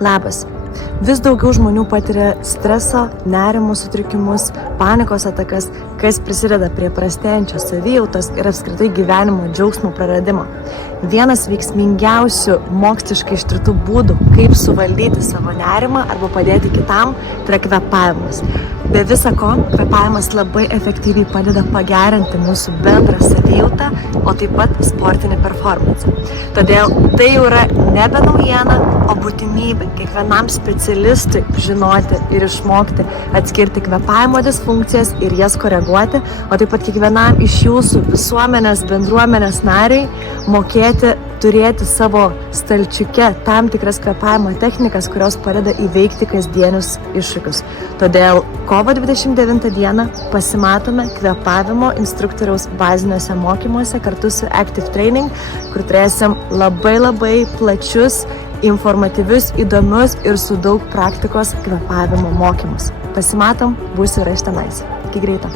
Labas. Vis daugiau žmonių patiria streso, nerimo sutrikimus, panikos atakas, kas prisideda prie prastėjančios savijautos ir apskritai gyvenimo džiaugsmo praradimo. Vienas veiksmingiausių moksliškai ištirtų būdų, kaip suvaldyti savo nerimą arba padėti kitam, tai yra kvėpavimas. Be visa ko, kvėpavimas labai efektyviai padeda pagerinti mūsų bendrą savijautą, o taip pat sportinį performance. Todėl tai jau yra nebe naujiena, o būtinybė kiekvienam specialistui žinoti ir išmokti atskirti kvėpavimo disfunkcijas ir jas koreguoti, o taip pat kiekvienam iš jūsų visuomenės, bendruomenės nariui mokėti turėti savo stalčiuke tam tikras kvėpavimo technikas, kurios padeda įveikti kasdienius iššūkius. Todėl kovo 29 dieną pasimatome kvėpavimo instruktoriaus baziniuose mokymuose kartu su Active Training, kur turėsim labai plačius, informatyvius, įdomius ir su daug praktikos kvėpavimo mokymus. Pasimatom, būsiu ir aš tenais. Iki greito.